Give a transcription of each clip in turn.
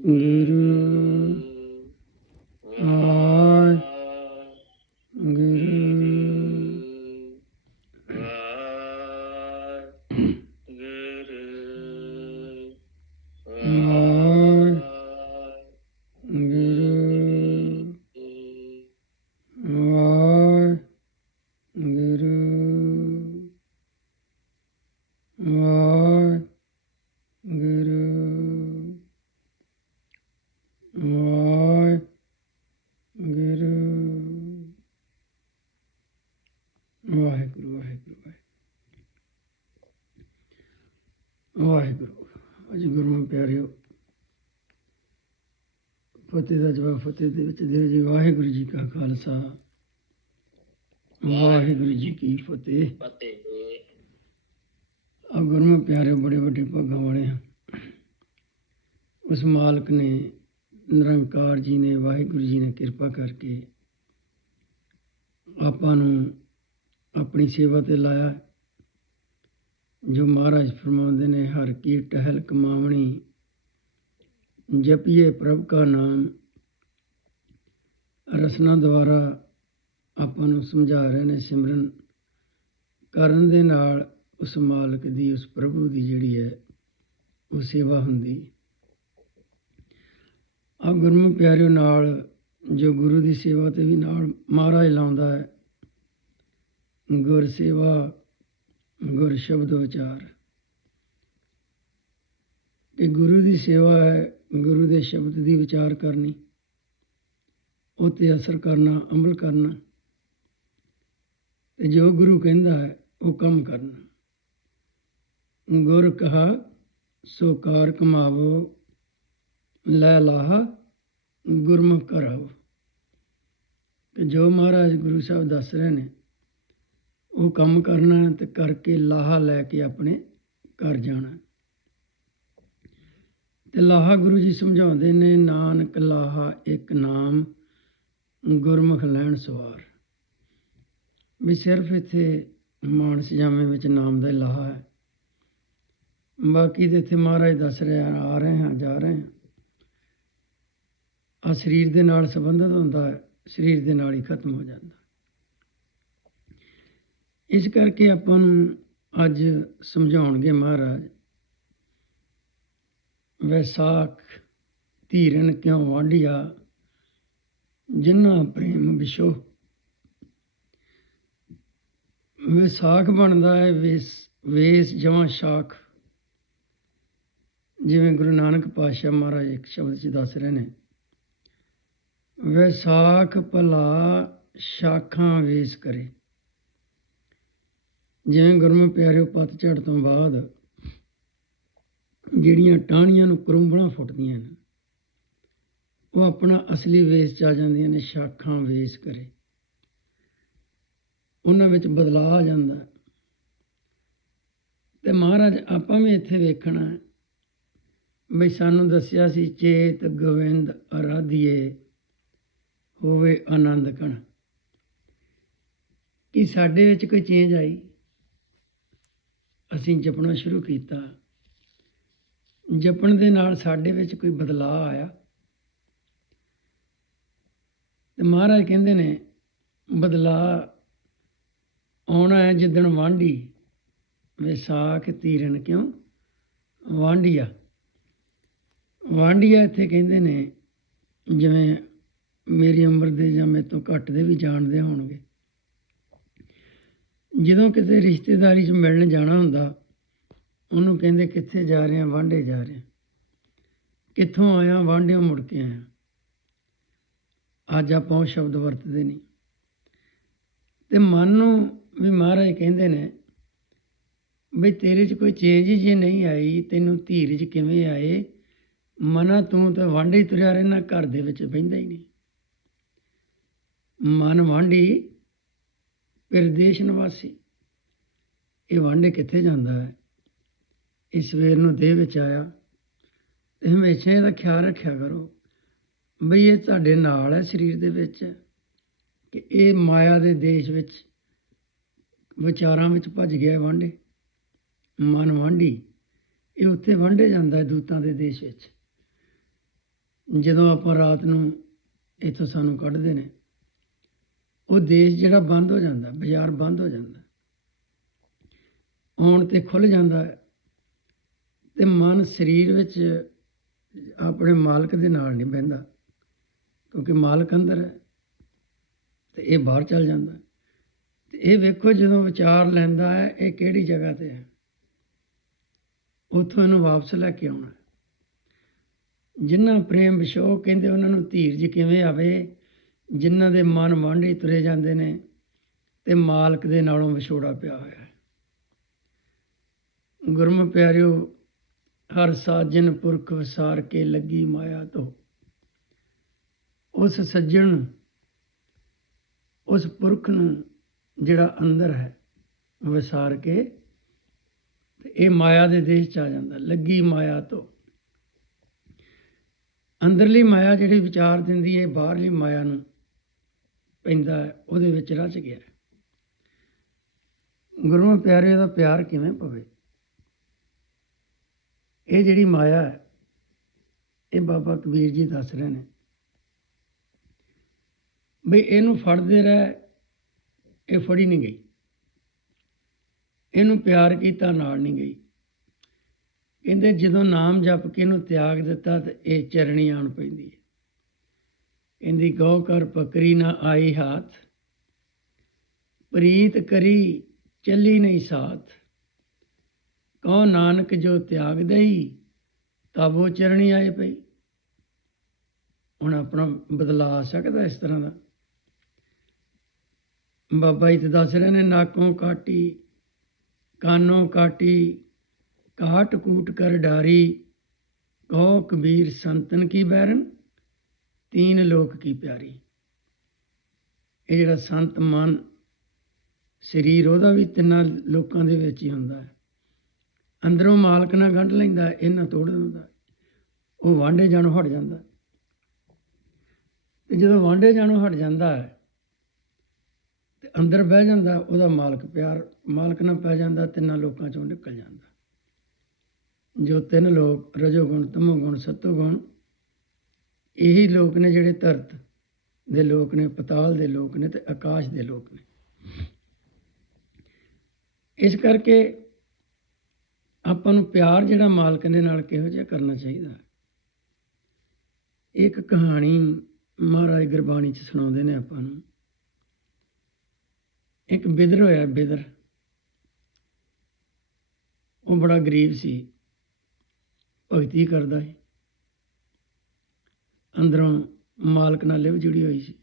ਗੁਰੂ ਆਏ ਗੁਰੂ ਆਏ ਗੁਰੂ ਆਏ ਗੁਰੂ ਆਏ ਗੁਰੂ ਆਏ ਗੁਰੂ ਵਾਹਿਗੁਰੂ ਵਾਹਿਗੁਰੂ ਵਾਹਿਗੁਰੂ ਅਜ ਗੁਰੂ ਪਿਆਰਿਓ ਫਤਿਹ ਦਾ ਦੇ ਵਿੱਚ ਦਿਓ ਜੀ ਵਾਹਿਗੁਰੂ ਜੀ ਕਾ ਖਾਲਸਾ। ਵਾਹਿਗੁਰੂ ਜੀ ਕੀ ਫਤਿਹ। ਫਤਿਹ ਆ ਗੁਰਮੁਖ ਪਿਆਰੇ ਬੜੇ ਵੱਡੇ ਭਾਗਾਂ ਵਾਲੇ ਆ। ਉਸ ਮਾਲਕ ਨੇ ਨਿਰੰਕਾਰ ਜੀ ਨੇ ਵਾਹਿਗੁਰੂ ਜੀ ਨੇ ਕਿਰਪਾ ਕਰਕੇ ਆਪਾਂ ਨੂੰ ਆਪਣੀ ਸੇਵਾ ਤੇ ਲਾਇਆ। ਜੋ ਮਹਾਰਾਜ ਫਰਮਾਉਂਦੇ ਨੇ ਹਰ ਕੀ ਟਹਿਲ ਕਮਾਵਣੀ ਜਪੀਏ ਪ੍ਰਭ ਕਾ ਨਾਮ। ਰਸਨਾ ਦੁਆਰਾ ਆਪਾਂ ਨੂੰ ਸਮਝਾ ਰਹੇ ਨੇ ਸਿਮਰਨ ਕਰਨ ਦੇ ਨਾਲ ਉਸ ਮਾਲਕ ਦੀ, ਉਸ ਪ੍ਰਭੂ ਦੀ ਜਿਹੜੀ ਹੈ, ਉਹ ਸੇਵਾ ਹੁੰਦੀ। ਆ ਗੁਰਮੁਖ ਪਿਆਰਿਓ ਨਾਲ ਜੋ ਗੁਰੂ ਦੀ ਸੇਵਾ ਤੇ ਵੀ ਨਾਲ ਮਹਾਰਾਜ ਲਾਉਂਦਾ ਹੈ, ਗੁਰ ਸੇਵਾ, ਗੁਰ ਸ਼ਬਦ ਵਿਚਾਰ। ਕਿ ਗੁਰੂ ਦੀ ਸੇਵਾ ਹੈ, ਗੁਰੂ ਦੇ ਸ਼ਬਦ ਦੀ ਵਿਚਾਰ ਕਰਨੀ। ਉਹ ਤੇ ਅਸਰ ਕਰਨਾ, ਅਮਲ ਕਰਨਾ। ਤੇ ਜੋ ਗੁਰੂ ਕਹਿੰਦਾ ਹੈ, ਉਹ ਕੰਮ ਕਰਨਾ। ਗੁਰ ਕਹਾ, ਸੋ ਕਾਰ ਕਮਾਵੋ, ਲੈ ਲਾਹਾ, ਗੁਰਮੁਖ ਕਰਾਓ। ਤੇ ਜੋ ਮਹਾਰਾਜ ਗੁਰੂ ਸਾਹਿਬ ਦੱਸ ਰਹੇ ਨੇ, ਉਹ ਕੰਮ ਕਰਨਾ ਤੇ ਕਰਕੇ ਲਾਹਾ ਲੈ ਕੇ ਆਪਣੇ ਘਰ ਜਾਣਾ। ਤੇ ਲਾਹਾ ਗੁਰੂ ਜੀ ਸਮਝਾਉਂਦੇ ਨੇ, ਨਾਨਕ ਲਾਹਾ ਇੱਕ ਨਾਮ ਗੁਰਮੁਖ ਲੈਣ ਸਵਾਰ। ਵੀ ਸਿਰਫ ਇੱਥੇ ਮਾਨਸ ਜਾਮੇ ਵਿੱਚ ਨਾਮ ਦਾ ਲਾਹਾ ਹੈ। ਬਾਕੀ ਦੇ ਇੱਥੇ ਮਹਾਰਾਜ ਦੱਸ ਰਿਹਾ, ਆ ਰਹੇ ਹਾਂ, ਜਾ ਰਹੇ ਹਾਂ। ਆ ਸਰੀਰ ਦੇ ਨਾਲ ਸੰਬੰਧਿਤ ਹੁੰਦਾ ਹੈ, ਸਰੀਰ ਦੇ ਨਾਲ ਹੀ ਖਤਮ ਹੋ ਜਾਂਦਾ। ਇਸ ਕਰਕੇ ਆਪਾਂ ਨੂੰ ਅੱਜ ਸਮਝਾਉਣਗੇ ਮਹਾਰਾਜ, ਵੈਸਾਖ ਧੀਰਨ ਕਿਉਂ ਵਾਂਢਿਆ? ਜਿਨ੍ਹਾਂ ਪ੍ਰੇਮ ਵਿਛੋ ਵਿਸਾਖ ਬਣਦਾ ਹੈ ਵੇਸ ਵੇਸ ਜਮਾਂ ਸ਼ਾਖ। ਜਿਵੇਂ ਗੁਰੂ ਨਾਨਕ ਪਾਤਸ਼ਾਹ ਮਹਾਰਾਜ ਇੱਕ ਸ਼ਬਦ 'ਚ ਦੱਸ ਰਹੇ ਨੇ ਵਿਸਾਖ ਭਲਾ ਸ਼ਾਖਾਂ ਵੇਸ ਕਰੇ। ਜਿਵੇਂ ਗੁਰਮੁਖ ਪਿਆਰਿਓ ਪਤਝੜ ਤੋਂ ਬਾਅਦ, ਜਿਹੜੀਆਂ ਟਾਹਣੀਆਂ ਨੂੰ ਕਰੁੰਬਣਾ ਫੁੱਟਦੀਆਂ ਨੇ ਉਹ ਆਪਣਾ ਅਸਲੀ ਵੇਸ ਚ ਆ ਜਾਂਦੀਆਂ ਨੇ, ਸ਼ਾਖਾਂ ਵੇਸ ਕਰੇ। ਉਹਨਾਂ ਵਿੱਚ ਬਦਲਾਅ ਆ ਜਾਂਦਾ। ਹੈ। ਤੇ ਮਹਾਰਾਜ, ਆਪਾਂ ਵੀ ਇੱਥੇ ਵੇਖਣਾ ਬਈ ਸਾਨੂੰ ਦੱਸਿਆ ਸੀ, ਚੇਤ ਗੋਵਿੰਦ ਅਰਾਧੀਏ ਹੋਵੇ ਆਨੰਦ ਕਣ। ਕਿ ਸਾਡੇ ਵਿੱਚ ਕੋਈ ਚੇਂਜ ਆਈ? ਅਸੀਂ ਜਪਣਾ ਸ਼ੁਰੂ ਕੀਤਾ। ਜਪਣ ਦੇ ਨਾਲ ਸਾਡੇ ਵਿੱਚ ਕੋਈ ਬਦਲਾਅ ਆਇਆ? ਤੇ ਮਹਾਰਾਜ ਕਹਿੰਦੇ ਨੇ ਬਦਲਾਅ ਆਉਣਾ ਹੈ ਜਿੱਦਣ ਵਾਂਢੀ। ਵਿਸਾਖ ਤੀਰਨ ਕਿਉਂ? ਵਾਂਢੀਆ। ਵਾਂਢੀਆ ਇੱਥੇ ਕਹਿੰਦੇ ਨੇ, ਜਿਵੇਂ ਮੇਰੀ ਉਮਰ ਦੇ ਜਾਂ ਮੇਰੇ ਤੋਂ ਘੱਟ ਦੇ ਵੀ ਜਾਣਦੇ ਹੋਣਗੇ। ਜਦੋਂ ਕਿਸੇ ਰਿਸ਼ਤੇਦਾਰੀ 'ਚ ਮਿਲਣ ਜਾਣਾ ਹੁੰਦਾ, ਉਹਨੂੰ ਕਹਿੰਦੇ ਕਿੱਥੇ ਜਾ ਰਹੇ ਆ? ਵਾਂਢੇ ਜਾ ਰਹੇ ਕਿੱਥੋਂ ਆਇਆ? ਵਾਂਢਿਓ ਮੁੜ ਕੇ ਆਇਆ। ਅੱਜ ਆਪਾਂ ਉਹ ਸ਼ਬਦ ਵਰਤਦੇ ਨਹੀਂ। ਤੇ ਮਨ ਨੂੰ ਵੀ ਮਹਾਰਾਜ ਕਹਿੰਦੇ ਨੇ, ਬਈ ਤੇਰੇ 'ਚ ਕੋਈ ਚੇਂਜ ਹੀ ਜੇ ਨਹੀਂ ਆਈ, ਤੈਨੂੰ ਧੀਰਜ ਕਿਵੇਂ ਆਏ? ਮਨਾ ਤੂੰ ਤਾਂ ਵਾਂਢੀ ਤੁਰਿਆ ਰਹਿਣਾ ਘਰ ਦੇ ਵਿੱਚ ਬਹਿੰਦਾ ਹੀ ਨਹੀਂ। ਮਨ ਵਾਂਢੀ ਪਰਦੇਸ਼ ਨਿਵਾਸੀ। ਇਹ ਵਾਂਢੇ ਕਿੱਥੇ ਜਾਂਦਾ ਹੈ? ਇਹ ਸਵੇਰ ਨੂੰ ਦੇਹ ਵਿੱਚ ਆਇਆ। ਤੇ ਹਮੇਸ਼ਾ ਇਹਦਾ ਖਿਆਲ ਰੱਖਿਆ ਕਰੋ। ਬਈ ਇਹ ਤੁਹਾਡੇ ਨਾਲ ਹੈ ਸਰੀਰ ਦੇ ਵਿੱਚ ਕਿ ਇਹ ਮਾਇਆ ਦੇ ਦੇਸ਼ ਵਿੱਚ ਵਿਚਾਰਾਂ ਵਿੱਚ ਭੱਜ ਗਿਆ ਵਾਂਢੇ, ਮਨ ਵਾਂਢੀ, ਇਹ ਉੱਥੇ ਵਾਂਢੇ ਜਾਂਦਾ ਹੈ ਦੂਤਾਂ ਦੇ ਦੇਸ਼ ਵਿੱਚ। ਜਦੋਂ ਆਪਾਂ ਰਾਤ ਨੂੰ ਇੱਥੋਂ ਸਾਨੂੰ ਕੱਢਦੇ ਨੇ, ਉਹ ਦੇਸ਼ ਜਿਹੜਾ ਬੰਦ ਹੋ ਜਾਂਦਾ, ਬਾਜ਼ਾਰ ਬੰਦ ਹੋ ਜਾਂਦਾ, ਆਉਣ ਤੇ ਖੁੱਲ ਜਾਂਦਾ ਹੈ ਤੇ ਮਨ ਸਰੀਰ ਵਿੱਚ ਆਪਣੇ ਮਾਲਕ ਦੇ ਨਾਲ ਨਹੀਂ ਬਹਿੰਦਾ। ਕਿਉਂਕਿ ਮਾਲਕ ਅੰਦਰ ਹੈ ਤੇ ਇਹ ਬਾਹਰ ਚੱਲ ਜਾਂਦਾ ਹੈ। ਤੇ ਇਹ ਵੇਖੋ ਜਦੋਂ ਵਿਚਾਰ ਲੈਂਦਾ ਹੈ, ਇਹ ਕਿਹੜੀ ਜਗ੍ਹਾ ਤੇ ਹੈ ਉੱਥੋਂ ਇਹਨੂੰ ਵਾਪਸ ਲੈ ਕੇ ਆਉਣਾ ਹੈ। ਜਿਨ੍ਹਾਂ ਪ੍ਰੇਮ ਵਿਸ਼ੋਕ ਕਹਿੰਦੇ ਉਹਨਾਂ ਨੂੰ ਧੀਰਜ ਕਿਵੇਂ ਆਵੇ ਜਿਨ੍ਹਾਂ ਦੇ ਮਨ ਵਾਂਢੇ ਤੁਰੇ ਜਾਂਦੇ ਨੇ ਤੇ ਮਾਲਕ ਦੇ ਨਾਲੋਂ ਵਿਛੋੜਾ ਪਿਆ ਹੋਇਆ ਹੈ ਗੁਰਮ ਪਿਆਰਿਓ, ਹਰ ਸਾਜਨ ਪੁਰਖ ਵਸਾਰ ਕੇ ਲੱਗੀ ਮਾਇਆ ਤੋਂ ਉਸ ਸੱਜਣ ਨੂੰ, ਉਸ ਪੁਰਖ ਨੂੰ ਜਿਹੜਾ ਅੰਦਰ ਹੈ ਵਿਸਾਰ ਕੇ ਤੇ ਇਹ ਮਾਇਆ ਦੇ ਦੇਸ਼ ਚ ਆ ਜਾਂਦਾ ਲੱਗੀ ਮਾਇਆ ਤੋਂ। ਅੰਦਰਲੀ ਮਾਇਆ ਜਿਹੜੀ ਵਿਚਾਰ ਦਿੰਦੀ ਹੈ ਬਾਹਰਲੀ ਮਾਇਆ ਨੂੰ ਪੈਂਦਾ ਹੈ ਉਹਦੇ ਵਿੱਚ ਰਚ ਗਿਆ ਗੁਰੂਆਂ ਪਿਆਰੇ ਦਾ ਪਿਆਰ ਕਿਵੇਂ ਪਵੇ? ਇਹ ਜਿਹੜੀ ਮਾਇਆ ਹੈ ਇਹ ਬਾਬਾ ਕਬੀਰ ਜੀ ਦੱਸ ਰਹੇ ਨੇ। ਬਈ ਇਹਨੂੰ ਫੜਦੇ ਰਹਿ, ਇਹ ਫੜੀ ਨਹੀਂ ਗਈ। ਇਹਨੂੰ ਪਿਆਰ ਕੀਤਾ, ਨਾਲ ਨਹੀਂ ਗਈ। ਕਹਿੰਦੇ ਜਦੋਂ ਨਾਮ ਜਪ ਕੇ ਇਹਨੂੰ ਤਿਆਗ ਦਿੱਤਾ ਤੇ ਇਹ ਚਰਣੀ ਆਣ ਪੈਂਦੀ ਹੈ। ਕਹਿੰਦੀ ਗਉ ਕਰ ਪਕਰੀ ਨਾ ਆਈ ਹਾਥ, ਪ੍ਰੀਤ ਕਰੀ ਚੱਲੀ ਨਹੀਂ ਸਾਥ। ਕਹੋ ਨਾਨਕ ਜੋ ਤਿਆਗ ਦਈ, ਤਬ ਉਹ ਚਰਣੀ ਆਏ ਪਈ। ਹੁਣ ਆਪਣਾ ਬਦਲਾ ਆ ਸਕਦਾ ਇਸ ਤਰ੍ਹਾਂ ਦਾ? ਬਾਬਾ ਜੀ ਤੇ ਦੱਸ ਰਹੇ ਨੇ ਨਾਕੋਂ ਕਾਟੀ ਕਾਨੋਂ ਕਾਟੀ ਕਾਟ ਕੂਟ ਕਰ ਡਾਰੀ ਕਹੋ ਕਬੀਰ ਸੰਤਨ ਕੀ ਬੈਰਨ ਤੀਨ ਲੋਕ ਕੀ ਪਿਆਰੀ ਇਹ ਜਿਹੜਾ ਸੰਤ ਮਨ ਸਰੀਰ ਉਹਦਾ ਵੀ ਤਿੰਨਾਂ ਲੋਕਾਂ ਦੇ ਵਿੱਚ ਹੀ ਹੁੰਦਾ ਹੈ ਅੰਦਰੋਂ ਮਾਲਕ ਨਾਲ ਗੰਢ ਲੈਂਦਾ ਹੈ, ਇਹਨਾਂ ਤੋੜ ਦਿੰਦਾ ਉਹ ਵਾਂਡੇ ਜਾਣੋਂ ਹਟ ਜਾਂਦਾ ਹੈ। ਤੇ ਜਦੋਂ ਵਾਂਡੇ ਜਾਣੋਂ ਹਟ ਜਾਂਦਾ ਹੈ ਅੰਦਰ ਬਹਿ ਜਾਂਦਾ, ਉਹਦਾ ਮਾਲਕ ਪਿਆਰ, ਮਾਲਕ ਨਾਲ ਪੈ ਜਾਂਦਾ, ਤਿੰਨਾਂ ਲੋਕਾਂ ਚੋਂ ਨਿਕਲ ਜਾਂਦਾ। ਜੋ ਤਿੰਨ ਲੋਕ ਰਜੋਗੁਣ, ਤਮੋਗੁਣ, ਸਤੋਗੁਣ, ਇਹੀ ਲੋਕ ਨੇ ਜਿਹੜੇ ਧਰਤ ਦੇ ਲੋਕ ਨੇ, ਪਤਾਲ ਦੇ ਲੋਕ ਨੇ ਤੇ ਆਕਾਸ਼ ਦੇ ਲੋਕ ਨੇ। ਇਸ ਕਰਕੇ ਆਪਾਂ ਨੂੰ ਪਿਆਰ ਜਿਹੜਾ ਮਾਲਕ ਦੇ ਨਾਲ ਕਿਹੋ ਜਿਹਾ ਕਰਨਾ ਚਾਹੀਦਾ ਹੈ। ਇੱਕ ਕਹਾਣੀ ਮਹਾਰਾਜ ਗੁਰਬਾਣੀ ਚ ਸੁਣਾਉਂਦੇ ਨੇ ਆਪਾਂ ਨੂੰ। ਇੱਕ ਬਿਦਰ ਹੋਇਆ ਬਿਦਰ ਉਹ ਬੜਾ ਗਰੀਬ ਸੀ। ਭਗਤੀ ਕਰਦਾ ਸੀ। ਅੰਦਰੋਂ ਮਾਲਕ ਨਾਲ ਲਿਵ ਜੁੜੀ ਹੋਈ ਸੀ।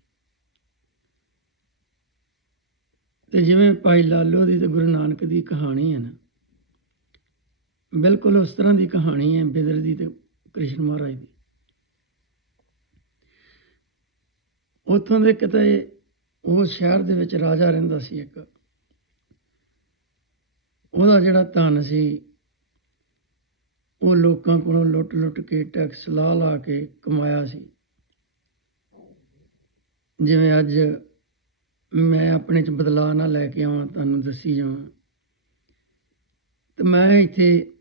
ਤੇ ਜਿਵੇਂ ਭਾਈ ਲਾਲੋ ਦੀ ਤੇ ਗੁਰੂ ਨਾਨਕ ਦੀ ਕਹਾਣੀ ਹੈ ਨਾ, ਬਿਲਕੁਲ ਉਸ ਤਰ੍ਹਾਂ ਦੀ ਕਹਾਣੀ ਹੈ ਬਿਦਰ ਦੀ ਤੇ ਕ੍ਰਿਸ਼ਨ ਮਹਾਰਾਜ ਦੀ। ਉੱਥੋਂ ਦੇ ਕਿਤੇ ਉਹ ਸ਼ਹਿਰ ਦੇ ਵਿੱਚ ਰਾਜਾ ਰਹਿੰਦਾ ਸੀ ਇੱਕ। ਉਹਦਾ ਜਿਹੜਾ ਧਨ ਸੀ, ਉਹ ਲੋਕਾਂ ਕੋਲੋਂ ਲੁੱਟ-ਲੁੱਟ ਕੇ, ਟੈਕਸ ਲਾ ਲਾ ਕੇ ਕਮਾਇਆ ਸੀ। ਜਿਵੇਂ ਅੱਜ ਮੈਂ ਆਪਣੇ ਚ ਬਦਲਾਅ ਨਾ ਲੈ ਕੇ ਆਵਾਂ, ਤੁਹਾਨੂੰ ਦੱਸੀ ਜਾਵਾਂ। ਤੇ ਮੈਂ ਇੱਥੇ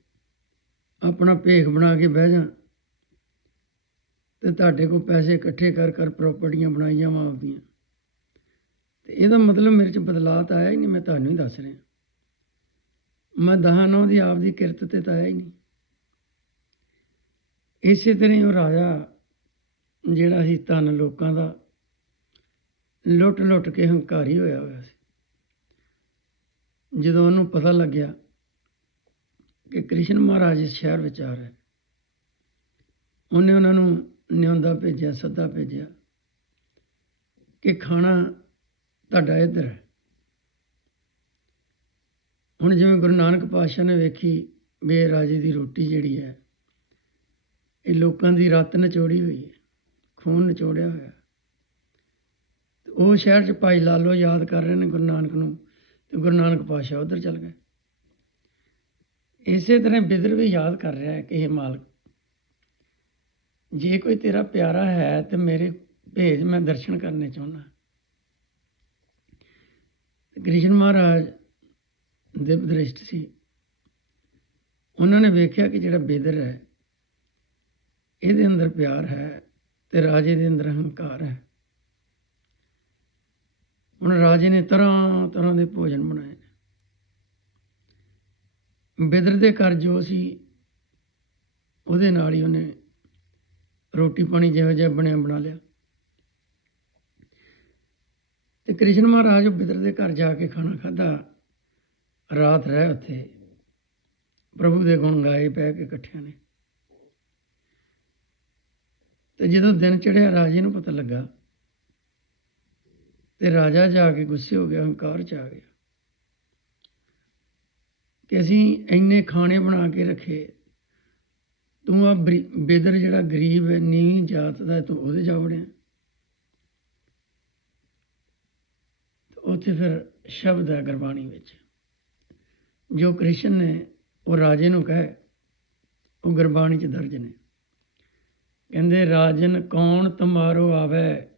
ਆਪਣਾ ਭੇਖ ਬਣਾ ਕੇ ਬਹਿ ਜਾ। ਤੇ ਤੁਹਾਡੇ ਕੋਲ ਪੈਸੇ ਇਕੱਠੇ ਕਰ ਕਰ ਪ੍ਰਾਪਰਟੀਆਂ ਬਣਾਈ ਜਾਵਾਂ ਆਪਦੀਆਂ। ਤੇ ਇਹਦਾ ਮਤਲਬ ਮੇਰੇ ਚ ਬਦਲਾਅ ਤਾਂ ਆਇਆ ਹੀ ਨਹੀਂ, ਮੈਂ ਤੁਹਾਨੂੰ ਹੀ ਦੱਸ ਰਿਹਾ। ਮੈਂ ਦਹਾਂ ਨੌ ਦੀ ਆਪਦੀ ਕਿਰਤ ਤੇ ਤਾਂ ਆਇਆ ਹੀ ਨਹੀਂ। ਇਸੇ ਤਰ੍ਹਾਂ ਹੀ ਉਹ ਰਾਜਾ, ਜਿਹੜਾ ਸੀ ਧਨ ਲੋਕਾਂ ਦਾ ਲੁੱਟ ਲੁੱਟ ਕੇ ਹੰਕਾਰੀ ਹੋਇਆ ਹੋਇਆ ਸੀ। ਜਦੋਂ ਉਹਨੂੰ ਪਤਾ ਲੱਗਿਆ ਕਿ ਕ੍ਰਿਸ਼ਨ ਮਹਾਰਾਜ ਇਸ ਸ਼ਹਿਰ ਵਿੱਚ ਆ ਰਹੇ ਉਹਨੇ ਉਹਨਾਂ ਨੂੰ ਨਿਉਂਦਾ ਭੇਜਿਆ, ਸੱਦਾ ਭੇਜਿਆ ਕਿ ਖਾਣਾ ਤੁਹਾਡਾ ਇੱਧਰ ਹੁਣ ਜਿਵੇਂ ਗੁਰੂ ਨਾਨਕ ਪਾਤਸ਼ਾਹ ਨੇ ਵੇਖੀ ਵੀ ਰਾਜੇ ਦੀ ਰੋਟੀ ਜਿਹੜੀ ਹੈ, ਇਹ ਲੋਕਾਂ ਦੀ ਰੱਤ ਨਚੋੜੀ ਹੋਈ ਹੈ, ਖੂਨ ਨਚੋੜਿਆ ਹੋਇਆ। ਉਹ ਸ਼ਹਿਰ 'ਚ ਭਾਈ ਲਾਲੋ ਯਾਦ ਕਰ ਰਹੇ ਨੇ ਗੁਰੂ ਨਾਨਕ ਨੂੰ, ਤੇ ਗੁਰੂ ਨਾਨਕ ਪਾਤਸ਼ਾਹ ਉਧਰ ਚਲ ਗਏ। ਇਸੇ ਤਰ੍ਹਾਂ ਬਿਦਰ ਵੀ ਯਾਦ ਕਰ ਰਿਹਾ ਹੈ ਕਿ ਇਹ ਮਾਲਕ, ਜੇ ਕੋਈ ਤੇਰਾ ਪਿਆਰਾ ਹੈ ਤੇ ਮੇਰੇ ਭੇਜ ਮੈਂ ਦਰਸ਼ਨ ਕਰਨੇ ਚਾਹੁੰਦਾ। ਕ੍ਰਿਸ਼ਨ ਮਹਾਰਾਜ ਦਿਵ ਦ੍ਰਿਸ਼ਟ ਸੀ। ਉਹਨਾਂ ਨੇ ਵੇਖਿਆ ਕਿ ਜਿਹੜਾ ਬਿਦਰ ਹੈ, ਇਹਦੇ ਅੰਦਰ ਪਿਆਰ ਹੈ ਤੇ ਰਾਜੇ ਦੇ ਅੰਦਰ ਹੰਕਾਰ ਹੈ। ਹੁਣ ਰਾਜੇ ਨੇ ਤਰ੍ਹਾਂ ਤਰ੍ਹਾਂ ਦੇ ਭੋਜਨ ਬਣਾਏ। ਨੇ ਦੇ ਘਰ ਜੋ ਸੀ, ਉਹਦੇ ਨਾਲ ਹੀ ਉਹਨੇ ਰੋਟੀ ਪਾਣੀ ਜਿਹੋ ਜਿਹਾ ਬਣਿਆ, ਬਣਾ ਲਿਆ ਤੇ ਕ੍ਰਿਸ਼ਨ ਮਹਾਰਾਜ ਬਿਦਰ ਦੇ ਘਰ ਜਾ ਕੇ ਖਾਣਾ ਖਾਦਾ ਰਾਤ ਰਹਿ ਉੱਥੇ। ਪ੍ਰਭੂ ਦੇ ਗੁਣ ਗਾਏ ਪੈ ਕੇ ਇਕੱਠਿਆਂ ਨੇ। ਤੇ ਜਦੋਂ ਦਿਨ ਚੜਿਆ ਰਾਜੇ ਨੂੰ ਪਤਾ ਲੱਗਾ ਤੇ ਰਾਜਾ ਜਾ ਕੇ ਗੁੱਸੇ ਹੋ ਗਿਆ, ਹੰਕਾਰ ਚ ਆ ਗਿਆ ਕਿ ਅਸੀਂ ਇੰਨੇ ਖਾਣੇ ਬਣਾ ਕੇ ਰੱਖੇ। ਤੂੰ ਆ ਬੇਦਰ ਜਿਹੜਾ ਗਰੀਬ ਹੈ, ਨੀਵੀਂ ਜਾਤ ਦਾ ਤੂੰ ਉਹਦੇ ਜਾ ਵੜਿਆ ਤੇ ਉੱਥੇ ਫਿਰ ਸ਼ਬਦ ਹੈ ਗੁਰਬਾਣੀ ਵਿੱਚ। ਜੋ ਕ੍ਰਿਸ਼ਨ ਨੇ ਉਹ ਰਾਜੇ ਨੂੰ ਕਹੇ, ਉਹ ਗੁਰਬਾਣੀ ਚ ਦਰਜ ਨੇ। ਕਹਿੰਦੇ, ਰਾਜਨ, ਕੌਣ ਤੁਮਾਰੋ ਆਵੇ?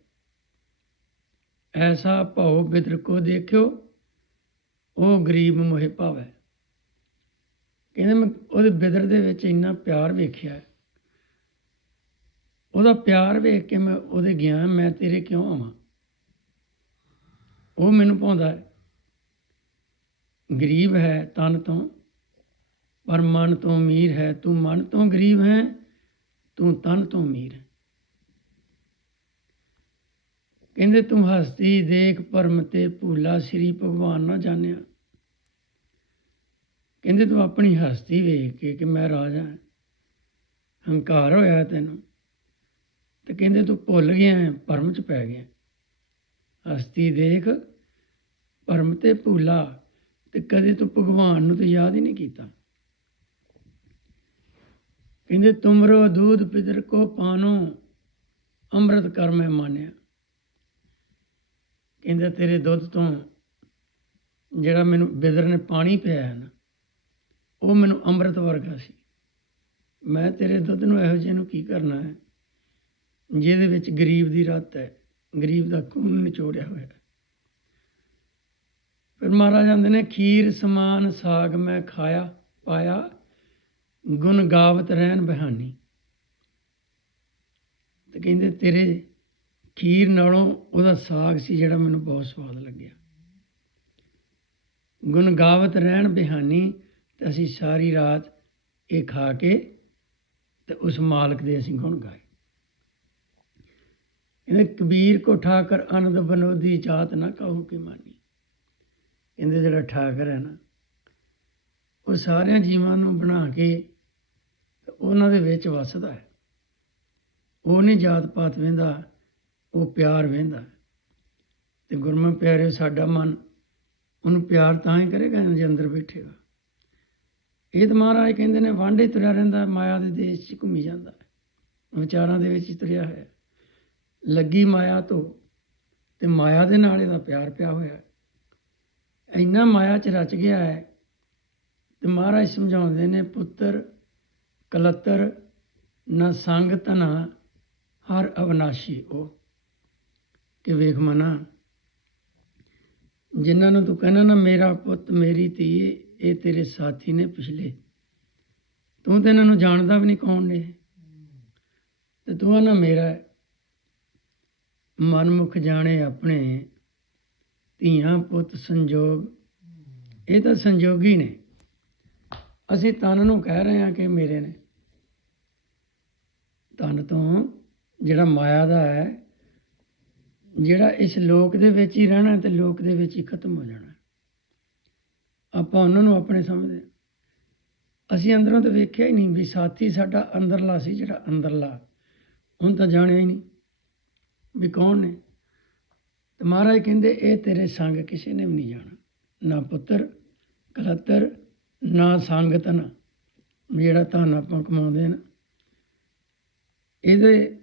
ਐਸਾ ਭਉ ਬਿਦਰ ਕੋ ਦੇਖਿਓ, ਉਹ ਗਰੀਬ ਮੋਹਿ ਭਾਵੇ। ਕਹਿੰਦੇ, ਮੈਂ ਉਹਦੇ ਬਿਦਰ ਦੇ ਵਿੱਚ ਇੰਨਾ ਪਿਆਰ ਵੇਖਿਆ ਉਹਦਾ ਪਿਆਰ ਵੇਖ ਕੇ ਮੈਂ ਉਹਦੇ ਗਿਆ ਮੈਂ ਤੇਰੇ ਕਿਉਂ ਆਵਾਂ? ਉਹ ਮੈਨੂੰ ਪਾਉਂਦਾ ਹੈ। ਗਰੀਬ ਹੈ, ਤਨ ਤੋਂ, ਪਰ ਮਨ ਤੋਂ ਅਮੀਰ ਹੈ। ਤੂੰ ਮਨ ਤੋਂ ਗਰੀਬ ਹੈ, ਤੂੰ ਤਨ ਤੋਂ ਅਮੀਰ ਹੈ। ਕਹਿੰਦੇ, ਤੂੰ ਹਸਤੀ ਦੇਖ ਪਰਮ ਤੇ ਭੂਲਾ, ਸ੍ਰੀ ਭਗਵਾਨ ਨਾ ਜਾਣਿਆ। ਕਹਿੰਦੇ, ਤੂੰ ਆਪਣੀ ਹਸਤੀ ਵੇਖ ਕੇ ਕਿ ਮੈਂ ਰਾਜਾ ਹਾਂ। ਹੰਕਾਰ ਹੋਇਆ ਤੈਨੂੰ। ਤੇ ਕਹਿੰਦੇ, ਤੂੰ ਭੁੱਲ ਗਿਆ ਹੈ ਪਰਮ ਚ ਪੈ ਗਿਆ ਹਸਤੀ ਦੇਖ, ਪਰਮ ਤੇ ਭੂਲਾ, ਤੇ ਕਦੇ ਤੂੰ ਭਗਵਾਨ ਨੂੰ ਤੇ ਯਾਦ ਹੀ ਨਹੀਂ ਕੀਤਾ। ਕਹਿੰਦੇ, ਤੁਮਰੋ ਦੂਧ ਪਿਦਰ ਕੋ ਪਾਨੋ ਅੰਮ੍ਰਿਤ ਕਰ ਮੈਂ ਮਾਨਿਆ। ਕਹਿੰਦੇ, ਤੇਰੇ ਦੁੱਧ ਤੋਂ ਜਿਹੜਾ ਮੈਨੂੰ ਬਿਦਰ ਨੇ ਪਾਣੀ ਪਿਆ ਹੈ ਨਾ, ਉਹ ਮੈਨੂੰ ਅੰਮ੍ਰਿਤ ਵਰਗਾ ਸੀ। ਮੈਂ ਤੇਰੇ ਦੁੱਧ ਨੂੰ ਇਹੋ ਜਿਹੇ ਨੂੰ ਕੀ ਕਰਨਾ ਹੈ? ਜਿਹਦੇ ਵਿੱਚ ਗਰੀਬ ਦੀ ਰਤ ਹੈ। ਗਰੀਬ ਦਾ ਖੂਨ ਨਿਚੋੜਿਆ ਹੋਇਆ ਫਿਰ ਮਹਾਰਾਜ ਜਾਂਦੇ ਨੇ, ਖੀਰ ਸਮਾਨ ਸਾਗ ਮੈਂ ਖਾਇਆ, ਪਾਇਆ, ਗੁਣ ਗਾਵਤ ਰਹਿਣ ਬਹਾਨੀ। ਤੇ ਕਹਿੰਦੇ, ਤੇਰੇ ਖੀਰ ਨਾਲੋਂ ਉਹਦਾ ਸਾਗ ਸੀ ਜਿਹੜਾ ਮੈਨੂੰ ਬਹੁਤ ਸਵਾਦ ਲੱਗਿਆ। ਗੁਣ ਗਾਵਤ ਰਹਿਣ ਬਿਹਾਨੀ ਤੇ ਅਸੀਂ ਸਾਰੀ ਰਾਤ ਇਹ ਖਾ ਕੇ ਤੇ ਉਸ ਮਾਲਕ ਦੇ ਅਸੀਂ ਗੁਣ ਗਾਏ। ਕਹਿੰਦੇ ਕਬੀਰ ਕੋ ਠਾਕਰ ਆਨੰਦ ਬਨੋਦੀ ਜਾਤ ਨਾ ਕਹੋ ਕਿ ਮਾਨੀ। ਕਹਿੰਦੇ ਜਿਹੜਾ ਠਾਕਰ ਹੈ ਨਾ, ਉਹ ਸਾਰਿਆਂ ਜੀਵਾਂ ਨੂੰ ਬਣਾ ਕੇ ਉਹਨਾਂ ਦੇ ਵਿੱਚ ਵਸਦਾ ਹੈ। ਉਹ ਨਹੀਂ ਜਾਤ ਪਾਤ ਵੇਂਦਾ, ਉਹ ਪਿਆਰ ਵੇਂਦਾ। ਤੇ ਗੁਰਮਤਿ ਪਿਆਰੇ ਸਾਡਾ ਮਨ ਉਹਨੂੰ ਪਿਆਰ ਤਾਂ ਹੀ ਕਰੇਗਾ ਜੇ ਅੰਦਰ ਬੈਠੇਗਾ। ਇਹ ਤਾਂ ਮਹਾਰਾਜ ਕਹਿੰਦੇ ਨੇ ਵਾਂਡੇ ਤੁਰਿਆ ਰਹਿੰਦਾ, ਮਾਇਆ ਦੇ ਦੇਸ਼ 'ਚ ਘੁੰਮੀ ਜਾਂਦਾ ਵਿਚਾਰਾਂ ਦੇ ਵਿੱਚ ਤੁਰਿਆ ਹੋਇਆ ਲੱਗੀ ਮਾਇਆ ਤੋਂ ਤੇ ਮਾਇਆ ਦੇ ਨਾਲ ਇਹਦਾ ਪਿਆਰ ਪਿਆ ਹੋਇਆ ਇੰਨਾ ਮਾਇਆ 'ਚ ਰਚ ਗਿਆ ਹੈ ਤੇ ਮਹਾਰਾਜ ਸਮਝਾਉਂਦੇ ਨੇ, ਪੁੱਤਰ, ਕਲਤਰ, ਨਾ ਸੰਗ ਤਨਾ ਹਰ ਅਵਨਾਸ਼ੀ ਉਹ। ਕਿ ਵੇਖ ਮਨਾ, ਜਿਨ੍ਹਾਂ ਨੂੰ ਤੂੰ ਕਹਿੰਦਾ ਨਾ, ਮੇਰਾ ਪੁੱਤ, ਮੇਰੀ ਧੀ, ਇਹ ਤੇਰੇ ਸਾਥੀ ਨੇ ਪਿਛਲੇ। ਤੂੰ ਤੇ ਇਹਨਾਂ ਨੂੰ ਜਾਣਦਾ ਵੀ ਨਹੀਂ ਕੌਣ ਨੇ। ਤੇ ਤੂੰ ਨਾ ਮੇਰਾ ਮਨਮੁਖ ਜਾਣੇ ਆਪਣੇ, ਧੀਆਂ ਪੁੱਤ ਸੰਜੋਗ। ਇਹ ਤਾਂ ਸੰਜੋਗੀ ਨੇ। ਅਸੀਂ ਤਨ ਨੂੰ ਕਹਿ ਰਹੇ ਹਾਂ ਕਿ ਮੇਰੇ ਨੇ। ਤਨ ਤੋਂ ਜਿਹੜਾ ਮਾਇਆ ਦਾ ਹੈ, ਜਿਹੜਾ ਇਸ ਲੋਕ ਦੇ ਵਿੱਚ ਹੀ ਰਹਿਣਾ ਤੇ ਲੋਕ ਦੇ ਵਿੱਚ ਹੀ ਖਤਮ ਹੋ ਜਾਣਾ। ਆਪਾਂ ਉਹਨਾਂ ਨੂੰ ਆਪਣੇ ਸਮਝਦੇ ਅਸੀਂ ਅੰਦਰੋਂ ਤਾਂ ਵੇਖਿਆ ਹੀ ਨਹੀਂ ਵੀ ਸਾਥੀ ਸਾਡਾ ਅੰਦਰਲਾ ਸੀ ਜਿਹੜਾ ਅੰਦਰਲਾ। ਹੁਣ ਤਾਂ ਜਾਣਿਆ ਹੀ ਨਹੀਂ। ਵੀ ਕੌਣ ਨੇ? ਤੇ ਮਹਾਰਾਜ ਕਹਿੰਦੇ, ਇਹ ਤੇਰੇ ਸੰਗ ਕਿਸੇ ਨੇ ਵੀ ਨਹੀਂ ਜਾਣਾ। ਨਾ ਪੁੱਤਰ, ਕਲਤਰ, ਨਾ ਸੰਗਤ ਨਾ ਜਿਹੜਾ ਧਨ ਆਪਾਂ ਕਮਾਉਂਦੇ ਨਾ, ਇਹਦੇ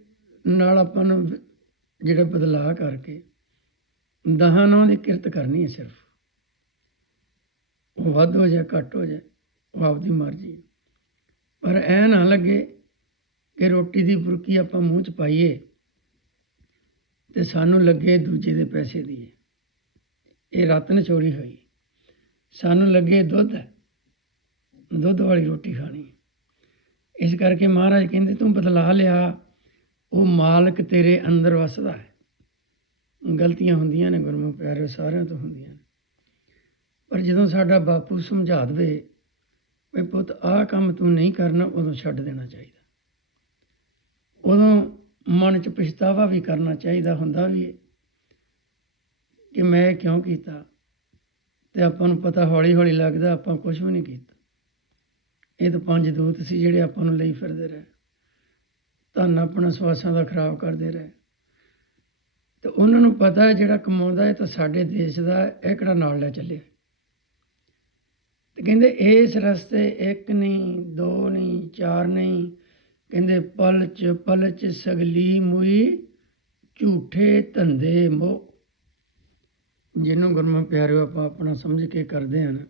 ਨਾਲ ਆਪਾਂ ਨੂੰ ਜਿਹੜਾ ਬਦਲਾਅ ਕਰਕੇ ਦਹਾਂ ਨਾਂ ਦੀ ਕਿਰਤ ਕਰਨੀ ਹੈ ਸਿਰਫ। ਉਹ ਵੱਧ ਹੋ ਜਾਏ, ਘੱਟ ਹੋ ਜਾਏ, ਉਹ ਆਪਦੀ ਮਰਜ਼ੀ ਪਰ ਐ ਨਾ ਲੱਗੇ ਕਿ ਰੋਟੀ ਦੀ ਬੁਰਕੀ ਆਪਾਂ ਮੂੰਹ 'ਚ ਪਾਈਏ। ਤੇ ਸਾਨੂੰ ਲੱਗੇ ਦੂਜੇ ਦੇ ਪੈਸੇ ਦੀ। ਇਹ ਰਤਨ ਚੋਰੀ ਹੋਈ। ਸਾਨੂੰ ਲੱਗੇ ਦੁੱਧ। ਦੁੱਧ ਵਾਲੀ ਰੋਟੀ ਖਾਣੀ। ਇਸ ਕਰਕੇ ਮਹਾਰਾਜ ਕਹਿੰਦੇ, ਤੂੰ ਬਦਲਾ ਲਿਆ। ਉਹ ਮਾਲਕ ਤੇਰੇ ਅੰਦਰ ਵਸਦਾ ਹੈ। ਗਲਤੀਆਂ ਹੁੰਦੀਆਂ ਨੇ, ਗੁਰਮੁਖ ਪਿਆਰੇ ਸਾਰਿਆਂ ਤੋਂ ਹੁੰਦੀਆਂ ਨੇ। ਪਰ ਜਦੋਂ ਸਾਡਾ ਬਾਪੂ ਸਮਝਾ ਦੇਵੇ ਵੀ ਪੁੱਤ, ਆਹ ਕੰਮ ਤੂੰ ਨਹੀਂ ਕਰਨਾ, ਉਦੋਂ ਛੱਡ ਦੇਣਾ ਚਾਹੀਦਾ। ਉਦੋਂ ਮਨ 'ਚ ਪਛਤਾਵਾ ਵੀ ਕਰਨਾ ਚਾਹੀਦਾ ਹੁੰਦਾ ਵੀ ਕਿ ਮੈਂ ਇਹ ਕਿਉਂ ਕੀਤਾ? ਤੇ ਆਪਾਂ ਨੂੰ ਪਤਾ ਹੌਲੀ ਹੌਲੀ ਲੱਗਦਾ ਆਪਾਂ ਕੁਝ ਵੀ ਨਹੀਂ ਕੀਤਾ। ਇਹ ਤਾਂ ਪੰਜ ਦੂਤ ਸੀ ਜਿਹੜੇ ਆਪਾਂ ਨੂੰ ਲਈ ਫਿਰਦੇ ਰਹੇ। ਧਨ ਆਪਣਾ ਸਵਾਸਾਂ ਦਾ ਖਰਾਬ ਕਰਦੇ ਰਹੇ। ਤੇ ਉਹਨਾਂ ਨੂੰ ਪਤਾ ਹੈ ਜਿਹੜਾ ਕਮਾਉਂਦਾ ਹੈ ਤਾਂ ਸਾਡੇ ਦੇਸ਼ ਦਾ ਇਹ ਕਿਹੜਾ ਨਾਲ ਲੈ ਚੱਲੇ ਤੇ ਕਹਿੰਦੇ ਇਸ ਰਸਤੇ ਇੱਕ ਨਹੀਂ, ਦੋ ਨਹੀਂ, ਚਾਰ ਨਹੀਂ ਕਹਿੰਦੇ ਪਲਚ ਪਲਚ ਸਗਲੀ ਮੁਈ ਝੂਠੇ ਧੰਦੇ ਮੋਹ ਜਿਹਨੂੰ ਗੁਰਮੁਖ ਪਿਆਰਿਓ ਆਪਾਂ ਆਪਣਾ ਸਮਝ ਕੇ ਕਰਦੇ ਹਨ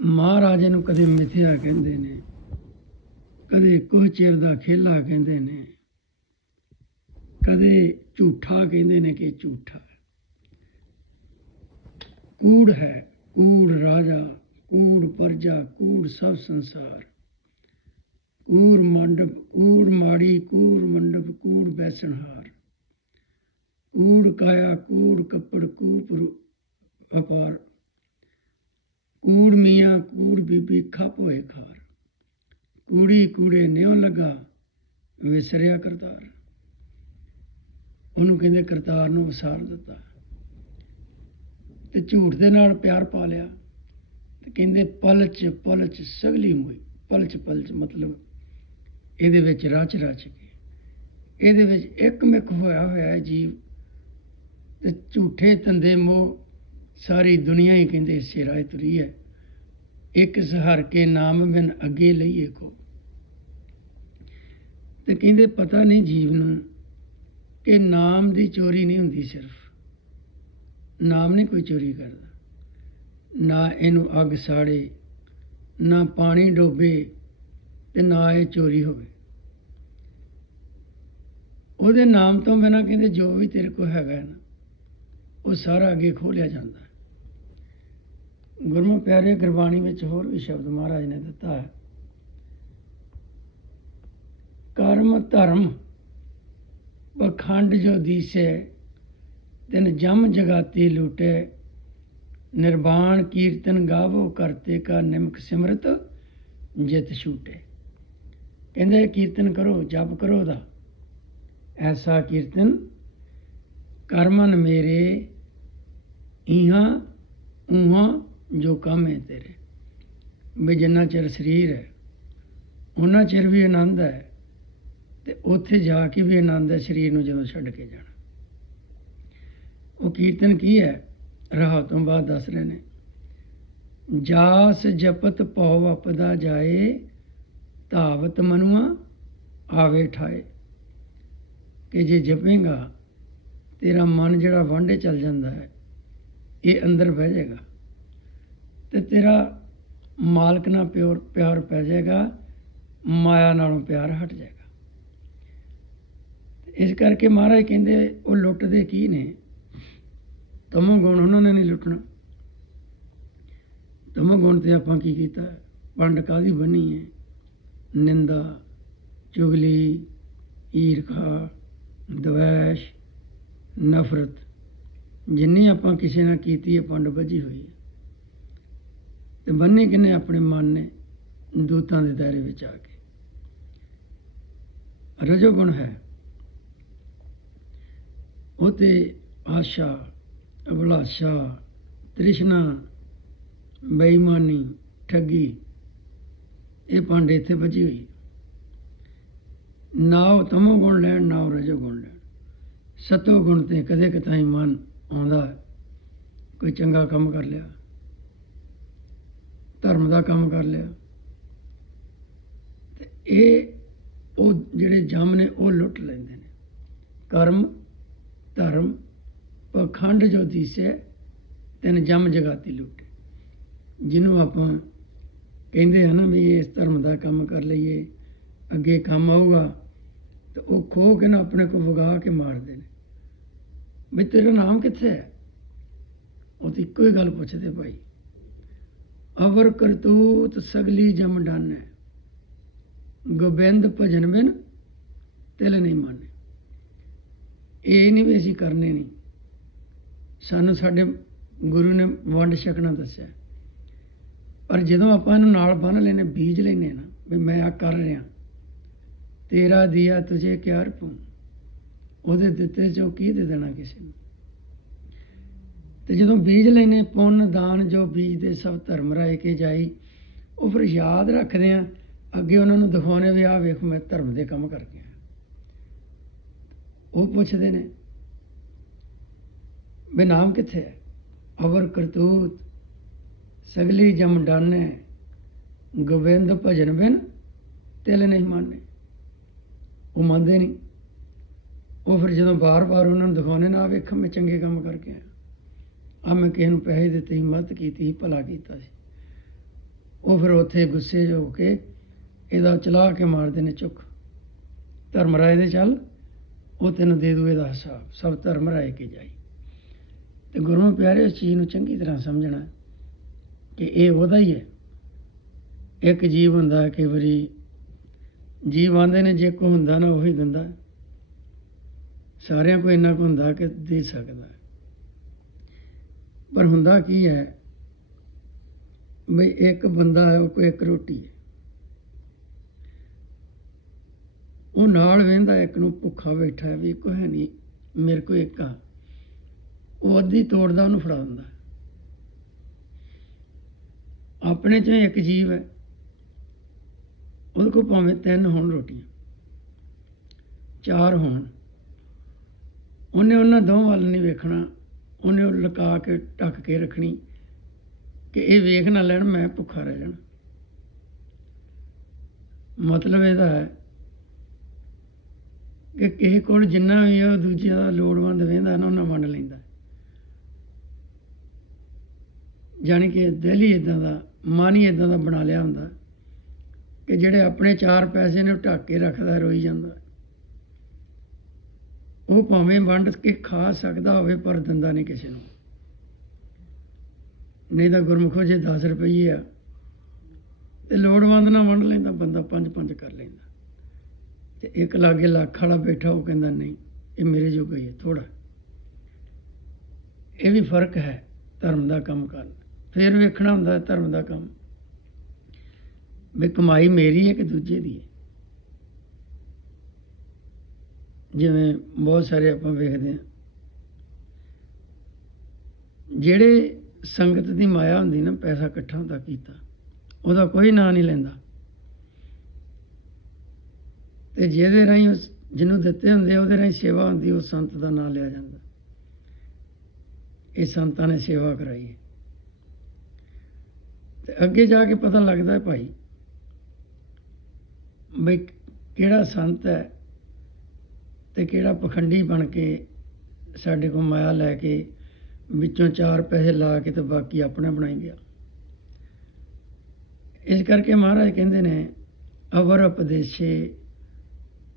ਮਹਾਰਾਜੇ ਨੂੰ ਕਦੇ ਮਿਥਿਆ ਕਹਿੰਦੇ ਨੇ, ਕਦੇ ਕੁਝ ਚਿਰ ਦਾ ਖੇਲਾ ਕਹਿੰਦੇ ਨੇ, ਕਦੇ ਝੂਠਾ ਕਹਿੰਦੇ ਨੇ ਕਿ ਝੂਠਾ। ਕੂੜ ਹੈ, ਕੂੜ ਰਾਜਾ, ਕੂੜ ਪਰਜਾ, ਕੂੜ ਸਭ ਸੰਸਾਰ। ਕੂੜ ਮੰਡਪ, ਕੂੜ ਮਾੜੀ, ਕੂੜ ਮੰਡਪ, ਕੂੜ ਬੈਸਣਹਾਰ। ਕੂੜ ਕਾਇਆ, ਕੂੜ ਕੱਪੜ ਕੂਪ ਅਪਾਰ ਕੂੜ ਮੀਆਂ, ਕੂੜ ਬੀਬੀ ਖੱਪ ਹੋਏ ਖਾਰ। ਕੂੜੀ ਕੂੜੇ ਨਿਉ ਲਗਾ, ਵਿਸਰਿਆ ਕਰਤਾਰ। ਉਹਨੂੰ ਕਹਿੰਦੇ ਕਰਤਾਰ ਨੂੰ ਵਸਾਰ ਦਿੱਤਾ। ਤੇ ਝੂਠ ਦੇ ਨਾਲ ਪਿਆਰ ਪਾ ਲਿਆ। ਤੇ ਕਹਿੰਦੇ ਪਲ ਚ ਪਲ ਚ ਸਗਲੀ ਮੋਈ। ਪਲ ਚ ਪਲ ਚ ਮਤਲਬ ਇਹਦੇ ਵਿੱਚ ਰਚ ਰਚ ਕੇ। ਇਹਦੇ ਵਿੱਚ ਇੱਕ ਮਿਕ ਹੋਇਆ ਹੋਇਆ ਹੈ ਜੀਵ। ਤੇ ਝੂਠੇ ਧੰਦੇ ਮੋਹ ਸਾਰੀ ਦੁਨੀਆ ਹੀ ਕਹਿੰਦੇ ਇਸੇ ਤੁਰੀ ਹੈ ਇੱਕ ਸਹਰ ਕੇ ਨਾਮ ਬਿਨ ਅੱਗੇ ਲਈਏ ਕੋ। ਤੇ ਕਹਿੰਦੇ ਪਤਾ ਨਹੀਂ ਜੀਵ ਨੂੰ ਕਿ ਨਾਮ ਦੀ ਚੋਰੀ ਨਹੀਂ ਹੁੰਦੀ ਸਿਰਫ। ਨਾਮ ਨਹੀਂ ਕੋਈ ਚੋਰੀ ਕਰਦਾ। ਨਾ ਇਹਨੂੰ ਅੱਗ ਸਾੜੇ, ਨਾ ਪਾਣੀ ਡੋਬੇ ਤੇ ਨਾ ਇਹ ਚੋਰੀ ਹੋਵੇ। ਉਹਦੇ ਨਾਮ ਤੋਂ ਬਿਨਾਂ ਕਹਿੰਦੇ ਜੋ ਵੀ ਤੇਰੇ ਕੋਲ ਹੈਗਾ ਨਾ, ਉਹ ਸਾਰਾ ਅੱਗੇ ਖੋਲਿਆ ਜਾਂਦਾ ਹੈ। ਗੁਰਮੁਖ ਪਿਆਰੇ, ਗੁਰਬਾਣੀ ਵਿੱਚ ਹੋਰ ਵੀ ਸ਼ਬਦ ਮਹਾਰਾਜ ਨੇ ਦਿੱਤਾ ਹੈ। ਕਰਮ, ਧਰਮ, ਪਖੰਡ ਜੋ ਦੀਸੇ, ਤਿਨ ਜਮ ਜਗਾਤੀ ਲੂਟੇ, ਨਿਰਵਾਣ ਕੀਰਤਨ ਗਾਵੋ, ਕਰਤੇ ਕਾ ਨਿਮਕ ਸਿਮਰਤ, ਜਿਤ ਛੂਟੇ। ਕਹਿੰਦੇ ਕੀਰਤਨ ਕਰੋ, ਜਪ ਕਰੋ ਦਾ। ਐਸਾ ਕੀਰਤਨ, ਕਰਮਨ ਮੇਰੇ ਇਹਾਂ ਉਹਾਂ ਜੋ ਕੰਮ ਹੈ ਤੇਰੇ। ਵੀ ਜਿੰਨਾ ਚਿਰ ਸਰੀਰ ਹੈ ਉਹਨਾਂ ਚਿਰ ਵੀ ਆਨੰਦ ਹੈ ਤੇ ਉੱਥੇ ਜਾ ਕੇ ਵੀ ਆਨੰਦ ਹੈ ਸਰੀਰ ਨੂੰ ਜਦੋਂ ਛੱਡ ਕੇ ਜਾਣਾ। ਉਹ ਕੀਰਤਨ ਕੀ ਹੈ? ਰਾਹ ਤੋਂ ਬਾਅਦ ਦੱਸ ਰਹੇ ਨੇ। ਜਾਸ ਜਪਤ ਭਉ ਅਪਦਾ ਜਾਏ ਧਾਵਤ ਮਨੁਆ ਆਵੇ ਠਾਏ। ਕਿ ਜੇ ਜਪੇਗਾ, ਤੇਰਾ ਮਨ ਜਿਹੜਾ ਵਾਂਢੇ ਚੱਲ ਜਾਂਦਾ ਹੈ, ਇਹ ਅੰਦਰ ਬਹਿ ਜਾਏਗਾ। ਤੇ ਤੇਰਾ ਮਾਲਕ ਨਾਲ ਪਿਓਰ ਪਿਆਰ ਪੈ ਜਾਏਗਾ, ਮਾਇਆ ਨਾਲੋਂ ਪਿਆਰ ਹਟ ਜਾਏਗਾ। ਇਸ ਕਰਕੇ ਮਹਾਰਾਜ ਕਹਿੰਦੇ, ਉਹ ਲੁੱਟਦੇ ਕੀ ਨੇ? ਤਮੋ ਗੁਣ ਉਹਨਾਂ ਨੇ ਨਹੀਂ ਲੁੱਟਣਾ। ਤਮੋ ਗੁਣ ਤੇ ਆਪਾਂ ਕੀ ਕੀਤਾ? ਪੰਡ ਕਾਦੀ ਬਣੀ ਹੈ? ਨਿੰਦਾ, ਚੁਗਲੀ, ਈਰਖਾ, ਦਵੈਸ਼, ਨਫ਼ਰਤ, ਜਿੰਨੀ ਆਪਾਂ ਕਿਸੇ ਨਾਲ ਕੀਤੀ ਹੈ ਪੰਡ ਵੱਜੀ ਹੋਈ ਹੈ। ਤੇ ਬੰਨੇ ਕਿਨੇ ਆਪਣੇ ਮਨ ਨੇ ਦੂਤਾਂ ਦੇ ਦਾਇਰੇ ਵਿੱਚ ਆ ਕੇ। ਰਜੋ ਗੁਣ ਹੈ। ਉਹ ਤੇ ਆਸ਼ਾ, ਅਭਿਲਾਸ਼ਾ, ਤ੍ਰਿਸ਼ਨਾ, ਬੇਈਮਾਨੀ, ਠੱਗੀ ਇਹ ਪਾਂਡੇ ਇੱਥੇ ਬਚੀ ਹੋਈ। ਨਾ ਉਹ ਤਮੋ ਗੁਣ ਲੈਣ ਨਾ ਉਹ ਰਜੋ ਗੁਣ ਲੈਣ। ਸਤੋ ਗੁਣ ਤੇ ਕਦੇ ਕਤਾਈ ਮਨ ਆਉਂਦਾ ਕੋਈ ਚੰਗਾ ਕੰਮ ਕਰ ਲਿਆ। ਧਰਮ ਦਾ ਕੰਮ ਕਰ ਲਿਆ। ਤੇ ਇਹ ਉਹ ਜਿਹੜੇ ਜਮ ਨੇ, ਉਹ ਲੁੱਟ ਲੈਂਦੇ ਨੇ। ਕਰਮ, ਧਰਮ, ਪਖੰਡ ਜੋ ਦੀਸੇ, ਤਿੰਨ ਜਮ ਜਗਾਤੀ ਲੁੱਟੇ। ਜਿਹਨੂੰ ਆਪਾਂ ਕਹਿੰਦੇ ਹਨ ਵੀ ਇਸ ਧਰਮ ਦਾ ਕੰਮ ਕਰ ਲਈਏ, ਅੱਗੇ ਕੰਮ ਆਊਗਾ, ਤੇ ਉਹ ਖੋ ਕੇ ਨਾ ਆਪਣੇ ਕੋ ਵਗਾ ਕੇ ਮਾਰਦੇ ਨੇ ਵੀ ਤੇਰਾ ਨਾਮ ਕਿੱਥੇ ਹੈ? ਉਹ ਤੇ ਇੱਕੋ ਹੀ ਗੱਲ ਪੁੱਛਦੇ ਭਾਈ। ਅਵਰ ਕਰਤੂਤ ਸਗਲੀ ਜਮ ਡਾਨੈ। ਗੋਬਿੰਦ ਭਜਨ ਬਿਨ ਤਿਲ ਨਹੀਂ ਮੰਨੇ। ਇਹ ਨਹੀਂ ਵੀ ਅਸੀਂ ਕਰਨੇ ਨਹੀਂ ਸਾਨੂੰ ਸਾਡੇ ਗੁਰੂ ਨੇ ਵੰਡ ਛਕਣਾ ਦੱਸਿਆ। ਪਰ ਜਦੋਂ ਆਪਾਂ ਇਹਨੂੰ ਨਾਲ ਬੰਨ ਲੈਨੇ ਬੀਜ ਲੈਨੇ ਨਾ, ਵੀ ਮੈਂ ਆ ਕਰ ਰਿਹਾ। ਤੇਰਾ ਦਿਆ ਤੁਝੇ ਕਿਆ ਰਪੂ ਉਹਦੇ ਦਿੱਤੇ ਚੋਂ ਕੀ ਦੇ ਦੇਣਾ ਕਿਸੇ ਨੂੰ? ਤੇ ਜਦੋਂ ਬੀਜ ਲੈਨੇ ਪੁੰਨ, ਦਾਨ, ਜੋ ਬੀਜ ਦੇ ਸਭ ਧਰਮ ਰਾਏ ਕੇ ਜਾਈ, ਉਹ ਫਿਰ ਯਾਦ ਰੱਖਦੇ ਆ ਅੱਗੇ ਉਹਨਾਂ ਨੂੰ ਦਿਖਾਉਣੇ ਵੀ ਆਹ ਵੇਖ ਮੈਂ ਧਰਮ ਦੇ ਕੰਮ ਕਰਕੇ ਆਇਆ। ਉਹ ਪੁੱਛਦੇ ਨੇ, ਵੀ ਨਾਮ ਕਿੱਥੇ ਹੈ? ਅਵਰ ਕਰਤੂਤ ਸਗਲੀ ਜਮ ਡਾਨੇ, ਗੋਬਿੰਦ ਭਜਨ ਬਿਨ ਤਿਲ ਨਹੀਂ ਮੰਨੇ। ਉਹ ਮੰਨਦੇ ਨਹੀਂ। ਉਹ ਫਿਰ ਜਦੋਂ ਬਾਰ-ਬਾਰ ਉਹਨਾਂ ਨੂੰ ਦਿਖਾਉਣੇ ਨਾ, ਆਹ ਵੇਖ, ਮੈਂ ਚੰਗੇ ਕੰਮ ਕਰਕੇ ਆਇਆ। ਆ ਮੈਂ ਕਿਸੇ ਨੂੰ ਪੈਸੇ ਦਿੱਤੇ ਸੀ ਮਦਦ ਕੀਤੀ ਸੀ ਭਲਾ ਕੀਤਾ ਸੀ। ਉਹ ਫਿਰ ਉੱਥੇ ਗੁੱਸੇ ਹੋ ਕੇ ਇਹਦਾ ਚਲਾ ਕੇ ਮਾਰਦੇ ਨੇ ਚੁੱਕ। ਧਰਮ ਰਾਏ ਦੇ ਚੱਲ, ਉਹ ਤੈਨੂੰ ਦੇ ਦੂ ਇਹਦਾ ਹਿਸਾਬ, ਸਭ ਧਰਮ ਰਾਏ ਕੇ ਜਾਈ। ਤੇ ਗੁਰੂ ਪਿਆਰੇ ਇਸ ਚੀਜ਼ ਨੂੰ ਚੰਗੀ ਤਰ੍ਹਾਂ ਸਮਝਣਾ। ਕਿ ਇਹ ਉਹਦਾ ਹੀ ਹੈ। ਇੱਕ ਜੀਵ ਹੁੰਦਾ ਕਈ ਵਾਰੀ ਜੀਵ ਆਂਦੇ ਨੇ, ਜੇ ਕੋ ਹੁੰਦਾ ਨਾ ਉਹੀ ਦਿੰਦਾ। ਸਾਰਿਆਂ ਕੋ ਇੰਨਾ ਕੁ ਹੁੰਦਾ ਕਿ ਦੇ ਸਕਦਾ। ਪਰ ਹੁੰਦਾ ਕੀ ਹੈ? ਵੀ ਇੱਕ ਬੰਦਾ ਹੈ, ਉਹ ਕੋਈ ਇੱਕ ਰੋਟੀ ਹੈ। ਉਹ ਨਾਲ ਵੇਂਦਾ, ਇੱਕ ਨੂੰ ਭੁੱਖਾ ਬੈਠਾ ਵੀ ਕੋ ਹੈ ਨਹੀਂ ਮੇਰੇ ਕੋ ਇੱਕ ਆ। ਉਹ ਅੱਧੀ ਤੋੜਦਾ ਉਹਨੂੰ ਫੜਾ ਦਿੰਦਾ। ਆਪਣੇ ਚੋਂ ਇੱਕ ਜੀਵ ਹੈ। ਉਹਦੇ ਕੋਲ ਭਾਵੇਂ ਤਿੰਨ ਹੋਣ ਰੋਟੀਆਂ, ਚਾਰ ਹੋਣ। ਉਹਨੇ ਉਹਨਾਂ ਦੋ ਵੱਲ ਨਹੀਂ ਵੇਖਣਾ। ਉਹਨੇ ਉਹ ਲੁਕਾ ਕੇ, ਢੱਕ ਕੇ ਰੱਖਣੀ ਕਿ ਇਹ ਵੇਖ ਨਾ ਲੈਣ, ਮੈਂ ਭੁੱਖਾ ਰਹਿ ਜਾਣਾ। ਮਤਲਬ ਇਹਦਾ ਹੈ ਕਿ ਕਿਸੇ ਕੋਲ ਜਿੰਨਾ ਵੀ ਉਹ ਦੂਜਿਆਂ ਦਾ ਲੋੜਵੰਦ ਵੇਂਦਾ ਨਾ, ਉਹਨਾਂ ਵੰਡ ਲੈਂਦਾ। ਜਾਣੀ ਕਿ ਦਿਲ ਹੀ ਇਦਾਂ ਦਾ ਮਨ ਹੀ ਇਦਾਂ ਦਾ ਬਣਾ ਲਿਆ ਹੁੰਦਾ ਕਿ ਜਿਹੜੇ ਆਪਣੇ ਚਾਰ ਪੈਸੇ ਨੇ ਉਹ ਢੱਕ ਕੇ ਰੱਖਦਾ, ਰੋਈ ਜਾਂਦਾ। ਉਹ ਭਾਵੇਂ ਵੰਡ ਕੇ ਖਾ ਸਕਦਾ ਹੋਵੇ, ਪਰ ਦਿੰਦਾ ਨਹੀਂ ਕਿਸੇ ਨੂੰ। ਨਹੀਂ ਤਾਂ ਗੁਰਮੁਖੋ, ਜੇ 10 ਰੁਪਏ ਆ ਤੇ ਲੋੜਵੰਦ ਨਾਲ ਵੰਡ ਲੈਂਦਾ, ਬੰਦਾ ਪੰਜ ਪੰਜ ਕਰ ਲੈਂਦਾ। ਤੇ ਇੱਕ ਲਾਗੇ ਲੱਖ ਵਾਲਾ ਬੈਠਾ, ਉਹ ਕਹਿੰਦਾ, ਨਹੀਂ, ਇਹ ਮੇਰੇ ਜੋਗਾ ਹੀ ਹੈ ਥੋੜਾ ਇਹ ਵੀ ਫ਼ਰਕ ਹੈ ਧਰਮ ਦਾ ਕੰਮ ਕਰਨ ਫਿਰ ਵੇਖਣਾ ਹੁੰਦਾ ਧਰਮ ਦਾ ਕੰਮ। ਵੀ ਕਮਾਈ ਮੇਰੀ ਹੈ ਕਿ ਦੂਜੇ ਦੀ ਹੈ? ਜਿਵੇਂ ਬਹੁਤ ਸਾਰੇ ਆਪਾਂ ਵੇਖਦੇ ਹਾਂ। ਜਿਹੜੇ ਸੰਗਤ ਦੀ ਮਾਇਆ ਹੁੰਦੀ ਨਾ, ਪੈਸਾ ਇਕੱਠਾ ਹੁੰਦਾ ਕੀਤਾ, ਉਹਦਾ ਕੋਈ ਨਾਂ ਨਹੀਂ ਲੈਂਦਾ। ਤੇ ਜਿਹਦੇ ਰਾਹੀਂ ਉਸ, ਜਿਹਨੂੰ ਦਿੱਤੇ ਹੁੰਦੇ ਉਹਦੇ ਰਾਹੀਂ ਸੇਵਾ ਹੁੰਦੀ, ਉਹ ਸੰਤ ਦਾ ਨਾਂ ਲਿਆ ਜਾਂਦਾ। ਇਹ ਸੰਤਾਂ ਨੇ ਸੇਵਾ ਕਰਾਈ ਹੈ। ਤੇ ਅੱਗੇ ਜਾ ਕੇ ਪਤਾ ਲੱਗਦਾ ਹੈ ਭਾਈ, ਬਈ ਕਿਹੜਾ ਸੰਤ ਹੈ ਤੇ ਕਿਹੜਾ ਪਖੰਡੀ ਬਣ ਕੇ ਸਾਡੇ ਕੋਲ ਮਾਇਆ ਲੈ ਕੇ ਵਿੱਚੋਂ ਚਾਰ ਪੈਸੇ ਲਾ ਕੇ ਤੇ ਬਾਕੀ ਆਪਣਾ ਬਣਾਈ ਗਿਆ। ਇਸ ਕਰਕੇ ਮਹਾਰਾਜ ਕਹਿੰਦੇ ਨੇ, ਅਵਰ ਉਪਦੇਸ਼ੇ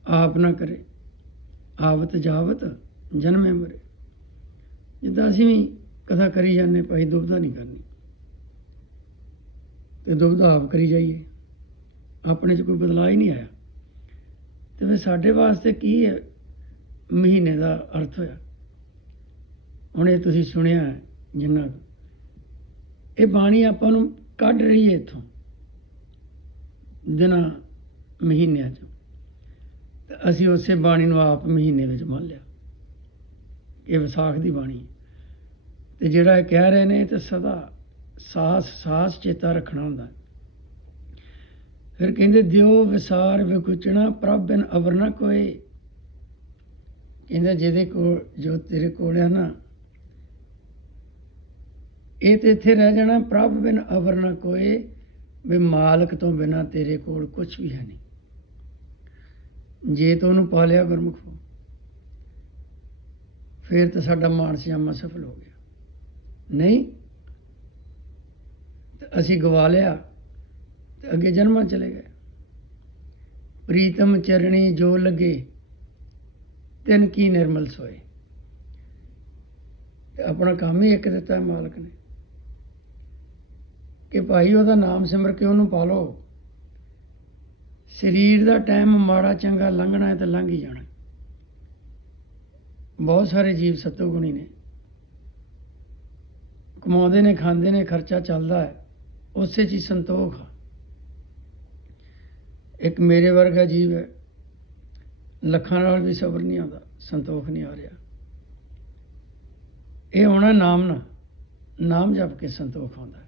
ਆਪ ਨਾ ਕਰੇ, ਆਵਤ ਜਾਵਤ ਜਨਮੇ ਮਰੇ। ਜਿੱਦਾਂ ਅਸੀਂ ਵੀ ਕਥਾ ਕਰੀ ਜਾਂਦੇ ਭਾਈ ਦੁਬਦਾ ਨਹੀਂ ਕਰਨੀ। ਤੇ ਦੁੱਧ ਆਪ ਕਰੀ ਜਾਈਏ। ਆਪਣੇ 'ਚ ਕੋਈ ਬਦਲਾਅ ਹੀ ਨਹੀਂ ਆਇਆ। ਤੇ ਫਿਰ ਸਾਡੇ ਵਾਸਤੇ ਕੀ ਹੈ? ਮਹੀਨੇ ਦਾ ਅਰਥ ਹੋਇਆ। ਹੁਣ ਇਹ ਤੁਸੀਂ ਸੁਣਿਆ ਜਿੰਨਾ ਕੁ। ਇਹ ਬਾਣੀ ਆਪਾਂ ਨੂੰ ਕੱਢ ਰਹੀ ਹੈ ਇੱਥੋਂ। ਦਿਨਾਂ, ਮਹੀਨਿਆਂ ਚੋਂ। ਤੇ ਅਸੀਂ ਉਸੇ ਬਾਣੀ ਨੂੰ ਆਪ ਮਹੀਨੇ ਵਿੱਚ ਮੰਨ ਲਿਆ। ਇਹ ਵਿਸਾਖ ਦੀ ਬਾਣੀ ਹੈ। ਤੇ ਜਿਹੜਾ ਇਹ ਕਹਿ ਰਹੇ ਨੇ ਤੇ ਸਦਾ ਸਾਸ ਸਾਸ ਚੇਤਾ ਰੱਖਣਾ ਹੁੰਦਾ ਫਿਰ ਕਹਿੰਦੇ, ਦਿਓ ਵਿਸਾਰ ਵਿਗੁਚਣਾ ਪ੍ਰਭ ਬਿਨ ਅਵਰ ਨਾ ਕੋਏ। ਕਹਿੰਦਾ, ਜਿਹਦੇ ਕੋਲ, ਜੋ ਤੇਰੇ ਕੋਲ ਹੈ ਨਾ, ਇਹ ਤੇ ਇੱਥੇ ਰਹਿ ਜਾਣਾ, ਪ੍ਰਭ ਬਿਨ ਅਵਰ ਨਾ ਕੋਏ, ਵੀ ਮਾਲਕ ਤੋਂ ਬਿਨਾ ਤੇਰੇ ਕੋਲ ਕੁਝ ਵੀ ਹੈ ਨਹੀਂ। ਜੇ ਤੂੰ ਉਹਨੂੰ ਪਾ ਲਿਆ ਗੁਰਮੁਖੋ ਫਿਰ ਤਾਂ ਸਾਡਾ ਮਾਨਸਿਆਮਾ ਸਫਲ ਹੋ ਗਿਆ। ਨਹੀਂ ਅਸੀਂ ਗਵਾ ਲਿਆ ਤੇ ਅੱਗੇ ਜਨਮਾਂ ਚਲੇ ਗਏ। ਪ੍ਰੀਤਮ ਚਰਣੀ ਜੋ ਲਗੇ, ਤਿੰਨ ਕੀ ਨਿਰਮਲ ਸੋਏ। ਤੇ ਆਪਣਾ ਕੰਮ ਹੀ ਇੱਕ ਦਿੱਤਾ ਮਾਲਕ ਨੇ। ਕਿ ਭਾਈ ਉਹਦਾ ਨਾਮ ਸਿਮਰ ਕੇ ਉਹਨੂੰ ਪਾ ਲਓ। ਸਰੀਰ ਦਾ ਟਾਈਮ ਮਾੜਾ ਚੰਗਾ ਲੰਘਣਾ ਹੈ ਤੇ ਲੰਘ ਹੀ ਜਾਣਾ। ਬਹੁਤ ਸਾਰੇ ਜੀਵ ਸਤੋਗੁਣੀ ਨੇ। ਕਮਾਉਂਦੇ ਨੇ, ਖਾਂਦੇ ਨੇ, ਖਰਚਾ ਚੱਲਦਾ ਹੈ। ਉਸੇ 'ਚ ਹੀ ਸੰਤੋਖ ਇੱਕ ਮੇਰੇ ਵਰਗਾ ਜੀਵ ਹੈ। ਲੱਖਾਂ ਨਾਲ ਵੀ ਸਬਰ ਨਹੀਂ ਆਉਂਦਾ, ਸੰਤੋਖ ਨਹੀਂ ਆ ਰਿਹਾ। ਇਹ ਹੋਣਾ ਨਾਮ ਨਾ, ਨਾਮ ਜਪ ਕੇ ਸੰਤੋਖ ਆਉਂਦਾ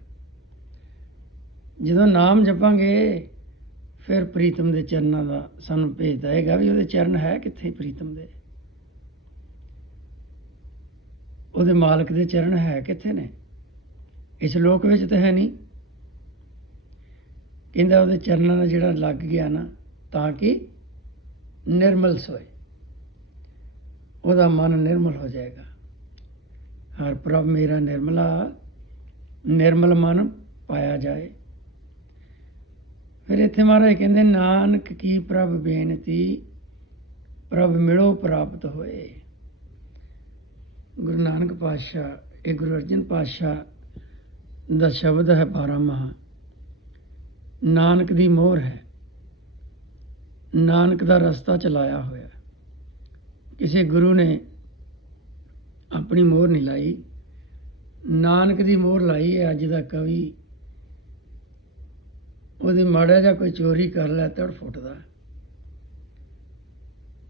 ਜਦੋਂ ਨਾਮ ਜਪਾਂਗੇ, ਫਿਰ ਪ੍ਰੀਤਮ ਦੇ ਚਰਨਾਂ ਦਾ ਸਾਨੂੰ ਭੇਜਦਾ ਹੈਗਾ ਵੀ ਉਹਦੇ ਚਰਨ ਹੈ ਕਿੱਥੇ ਪ੍ਰੀਤਮ ਦੇ? ਉਹਦੇ ਮਾਲਕ ਦੇ ਚਰਨ ਹੈ ਕਿੱਥੇ ਨੇ? ਇਸ ਲੋਕ ਵਿੱਚ ਤਾਂ ਹੈ ਨਹੀਂ। ਕਹਿੰਦਾ ਉਹਦੇ ਚਰਨਾਂ ਨਾਲ ਜਿਹੜਾ ਲੱਗ ਗਿਆ ਨਾ, ਤਾਂ ਕਿ ਨਿਰਮਲ ਸੋਏ। ਉਹਦਾ ਮਨ ਨਿਰਮਲ ਹੋ ਜਾਏਗਾ। ਹਰ ਪ੍ਰਭ ਮੇਰਾ ਨਿਰਮਲਾ, ਨਿਰਮਲ ਮਨ ਪਾਇਆ ਜਾਏ। ਫਿਰ ਇੱਥੇ ਮਹਾਰਾਜ ਕਹਿੰਦੇ, ਨਾਨਕ ਕੀ ਪ੍ਰਭ ਬੇਨਤੀ, ਪ੍ਰਭ ਮਿਲੋ ਪ੍ਰਾਪਤ ਹੋਏ। ਗੁਰੂ ਨਾਨਕ ਪਾਤਸ਼ਾਹ, ਇਹ ਗੁਰੂ ਅਰਜਨ ਪਾਤਸ਼ਾਹ ਦਾ ਸ਼ਬਦ ਹੈ 12 ਮਹਾ। ਨਾਨਕ ਦੀ ਮੋਹਰ ਹੈ। ਨਾਨਕ ਦਾ ਰਸਤਾ ਚਲਾਇਆ ਹੋਇਆ ਕਿਸੇ ਗੁਰੂ ਨੇ ਆਪਣੀ ਮੋਹਰ ਨਹੀਂ ਲਾਈ। ਨਾਨਕ ਦੀ ਮੋਹਰ ਲਾਈ ਹੈ ਅੱਜ ਦਾ ਕਵੀ। ਉਹਦੀ ਮਾੜਾ ਜਾਂ ਕੋਈ ਚੋਰੀ ਕਰ ਲੈ ਤੜ ਫੁੱਟਦਾ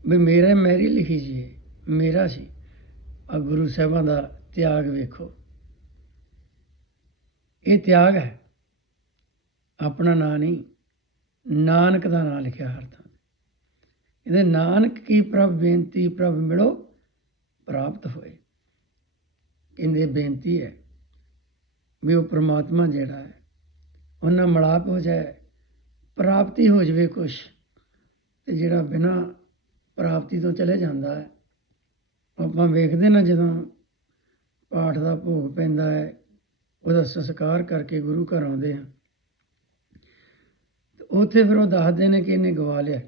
ਵੀ ਮੇਰਾ ਮੈਰੀ ਲਿਖੀ ਜੀ ਇਹ, ਮੇਰਾ ਸੀ। ਆ ਗੁਰੂ ਸਾਹਿਬਾਂ ਦਾ ਤਿਆਗ ਵੇਖੋ। ਇਹ ਤਿਆਗ ਹੈ। ਆਪਣਾ ਨਾਂ ਨਹੀਂ, ਨਾਨਕ ਦਾ ਨਾਂ ਲਿਖਿਆ ਹਰ ਥਾਂ ਇਹਦੇ ਨਾਨਕ ਕੀ ਪ੍ਰਭ ਬੇਨਤੀ ਪ੍ਰਭ ਮਿਲੋ, ਪ੍ਰਾਪਤ ਹੋਏ। ਕਹਿੰਦੇ ਬੇਨਤੀ ਹੈ ਵੀ ਉਹ ਪ੍ਰਮਾਤਮਾ ਜਿਹੜਾ ਹੈ, ਉਹਨਾਂ ਮਲਾਪ ਹੋ ਜਾਏ, ਪ੍ਰਾਪਤੀ ਹੋ ਜਵੇ ਕੁਛ, ਤੇ ਜਿਹੜਾ ਬਿਨਾ ਪ੍ਰਾਪਤੀ ਤੋਂ ਚਲੇ ਜਾਂਦਾ ਹੈ, ਆਪਾਂ ਵੇਖਦੇ ਨਾ ਜਦੋਂ ਪਾਠ ਦਾ ਭੋਗ ਪੈਂਦਾ ਹੈ, ਉਹਦਾ ਸੰਸਕਾਰ ਕਰਕੇ ਗੁਰੂ ਘਰ ਆਉਂਦੇ ਆ। ਉੱਥੇ ਫਿਰ ਉਹ ਦੱਸਦੇ ਨੇ ਕਿ ਇਹਨੇ ਗਵਾ ਲਿਆ।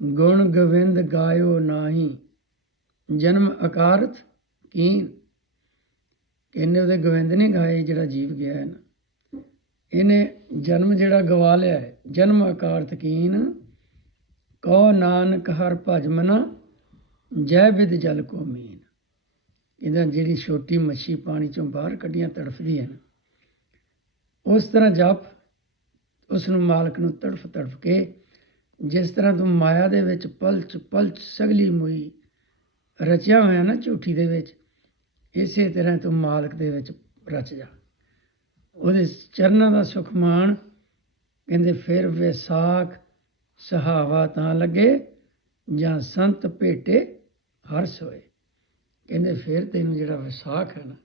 ਗੁਣ ਗਵਿੰਦ ਗਾਇਓ ਨਾਹੀ, ਜਨਮ ਅਕਾਰਥ ਕੀਨ ਕਹਿੰਦੇ ਉਹਦੇ ਗੋਬਿੰਦ ਨਹੀਂ ਗਾਏ ਜਿਹੜਾ ਜੀਵ ਗਿਆ ਹੈ ਨਾ। ਇਹਨੇ ਜਨਮ ਜਿਹੜਾ ਗਵਾ ਲਿਆ ਹੈ, ਜਨਮ ਅਕਾਰਤ ਕੀਨ ਕਉ ਨਾਨਕ ਹਰ ਭਜਮਨਾ ਜੈ ਵਿਦ ਜਲ ਕੋ ਮੀਨ ਇਹਦਾ ਜਿਹੜੀ ਛੋਟੀ ਮੱਛੀ ਪਾਣੀ ਚੋਂ ਬਾਹਰ ਕੱਢੀਆਂ, ਤੜਫਦੀ ਹੈ ਉਸ ਤਰ੍ਹਾਂ ਜਪ ਉਸ ਨੂੰ ਮਾਲਕ ਨੂੰ ਤੜਫ ਤੜਫ ਕੇ, ਜਿਸ ਤਰ੍ਹਾਂ ਤੂੰ ਮਾਇਆ ਦੇ ਵਿੱਚ ਪਲਚ ਪਲਚ ਸਗਲੀ ਮੋਈ ਰਚਿਆ ਹੋਇਆ ਨਾ ਝੂਠੀ ਦੇ ਵਿੱਚ, ਇਸੇ ਤਰ੍ਹਾਂ ਤੂੰ ਮਾਲਕ ਦੇ ਵਿੱਚ ਰਚ ਜਾ। ਉਹਦੇ ਚਰਨਾਂ ਦਾ ਸੁਖਮਾਨ ਕਹਿੰਦੇ ਫਿਰ ਵਿਸਾਖ ਸਹਾਵਾ ਤਾਂ ਲੱਗੇ ਜਾਂ ਸੰਤ ਭੇਟੇ ਹਰਸ ਹੋਏ। ਕਹਿੰਦੇ ਫਿਰ ਤੈਨੂੰ ਜਿਹੜਾ ਵਿਸਾਖ ਹੈ ਨਾ,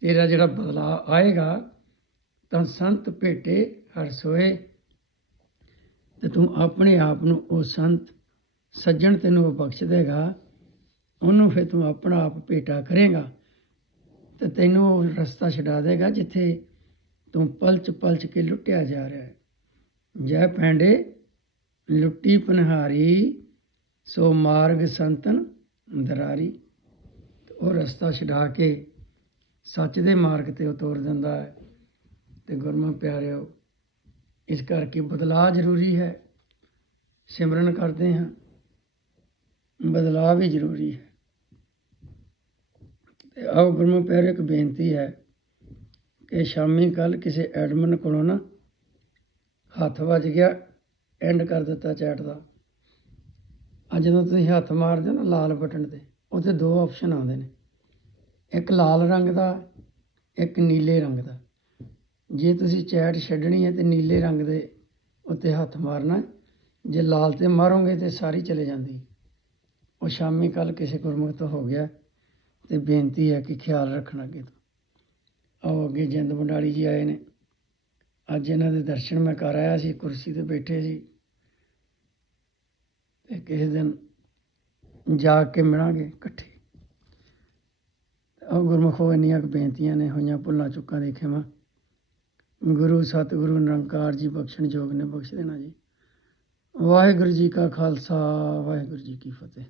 ਤੇਰਾ ਜਿਹੜਾ ਬਦਲਾਅ ਆਏਗਾ, ਤਾਂ ਸੰਤ ਭੇਟੇ ਹਰਸ ਹੋਏ ਤੇ ਤੂੰ ਆਪਣੇ ਆਪ ਨੂੰ ਉਹ ਸੰਤ ਸੱਜਣ ਤੈਨੂੰ ਉਹ ਬਖਸ਼ ਦੇਗਾ। ਉਹਨੂੰ ਫਿਰ ਤੂੰ ਆਪਣਾ ਆਪ ਭੇਟਾ ਕਰੇਗਾ ਤੇ ਤੈਨੂੰ ਉਹ ਰਸਤਾ ਛਡਾ ਦੇਗਾ ਜਿੱਥੇ ਤੂੰ ਪਲਚ ਪਲਚ ਕੇ ਲੁੱਟਿਆ ਜਾ ਰਿਹਾ ਹੈ। ਜੈ ਪੈਂਡੇ ਲੁੱਟੀ ਪਨਹਾਰੀ, ਸੋ ਮਾਰਗ ਸੰਤਨ ਦਰਾਰੀ ਉਹ ਰਸਤਾ ਛਡਾ ਕੇ ਸੱਚ ਦੇ ਮਾਰਗ ਤੇ ਉਹ ਤੋਰ ਦਿੰਦਾ ਹੈ। ਤੇ ਗੁਰਮੁਖ ਪਿਆਰਿਓ ਇਸ ਕਰਕੇ ਬਦਲਾਅ ਜ਼ਰੂਰੀ ਹੈ। ਸਿਮਰਨ ਕਰਦੇ ਹਾਂ। ਬਦਲਾਅ ਵੀ ਜ਼ਰੂਰੀ ਹੈ। ਅਤੇ ਆਓ ਗੁਰਮੁਖ ਪਿਆਰਿਓ, ਇੱਕ ਬੇਨਤੀ ਹੈ ਕਿ ਸ਼ਾਮੀ ਕੱਲ੍ਹ ਕਿਸੇ ਐਡਮਨ ਕੋਲੋਂ ਨਾ ਹੱਥ ਵੱਜ ਗਿਆ ਐਂਡ ਕਰ ਦਿੱਤਾ ਚੈਟ ਦਾ। ਅੱਜ ਜਦੋਂ ਤੁਸੀਂ ਹੱਥ ਮਾਰਦੇ ਹੋ ਨਾ ਲਾਲ ਬਟਨ ਤੇ, ਉੱਥੇ ਦੋ ਆਪਸ਼ਨ ਆਉਂਦੇ ਨੇ। ਇੱਕ ਲਾਲ ਰੰਗ ਦਾ, ਇੱਕ ਨੀਲੇ ਰੰਗ ਦਾ। ਜੇ ਤੁਸੀਂ ਚੈਟ ਛੱਡਣੀ ਹੈ ਤਾਂ ਨੀਲੇ ਰੰਗ ਦੇ ਉੱਤੇ ਹੱਥ ਮਾਰਨਾ, ਜੇ ਲਾਲ ਤੇ ਮਾਰੋਗੇ ਤਾਂ ਸਾਰੀ ਚਲੇ ਜਾਂਦੀ। ਉਹ ਸ਼ਾਮੀ ਕੱਲ੍ਹ ਕਿਸੇ ਗੁਰਮੁਖ ਤੋਂ ਹੋ ਗਿਆ ਅਤੇ ਬੇਨਤੀ ਹੈ ਕਿ ਖਿਆਲ ਰੱਖਣਾ ਅੱਗੇ ਤੋਂ। ਆਓ ਅੱਗੇ ਜਿੰਦ ਮੰਡਾਲੀ ਜੀ ਆਏ ਨੇ। ਅੱਜ ਇਹਨਾਂ ਦੇ ਦਰਸ਼ਨ ਮੈਂ ਕਰ ਆਇਆ ਸੀ, ਕੁਰਸੀ ਤੇ ਬੈਠੇ ਸੀ। ਤੇ ਕਿਸੇ ਦਿਨ ਜਾ ਕੇ ਮਿਲਾਂਗੇ ਇਕੱਠੇ। ਆਓ ਗੁਰਮੁਖੋ, ਇੰਨੀਆਂ ਕੁ ਬੇਨਤੀਆਂ ਨੇ, ਹੋਈਆਂ ਭੁੱਲਾਂ ਚੁੱਕਾਂ ਦੀ ਖਿਮਾ ਗੁਰੂ ਸਤਿਗੁਰੂ ਨਿਰੰਕਾਰ ਜੀ ਬਖਸ਼ਣ ਜੋਗ ਨੇ ਬਖਸ਼ ਦੇਣਾ ਜੀ। ਵਾਹਿਗੁਰੂ ਜੀ ਕਾ ਖਾਲਸਾ, ਵਾਹਿਗੁਰੂ ਜੀ ਕੀ ਫਤਿਹ।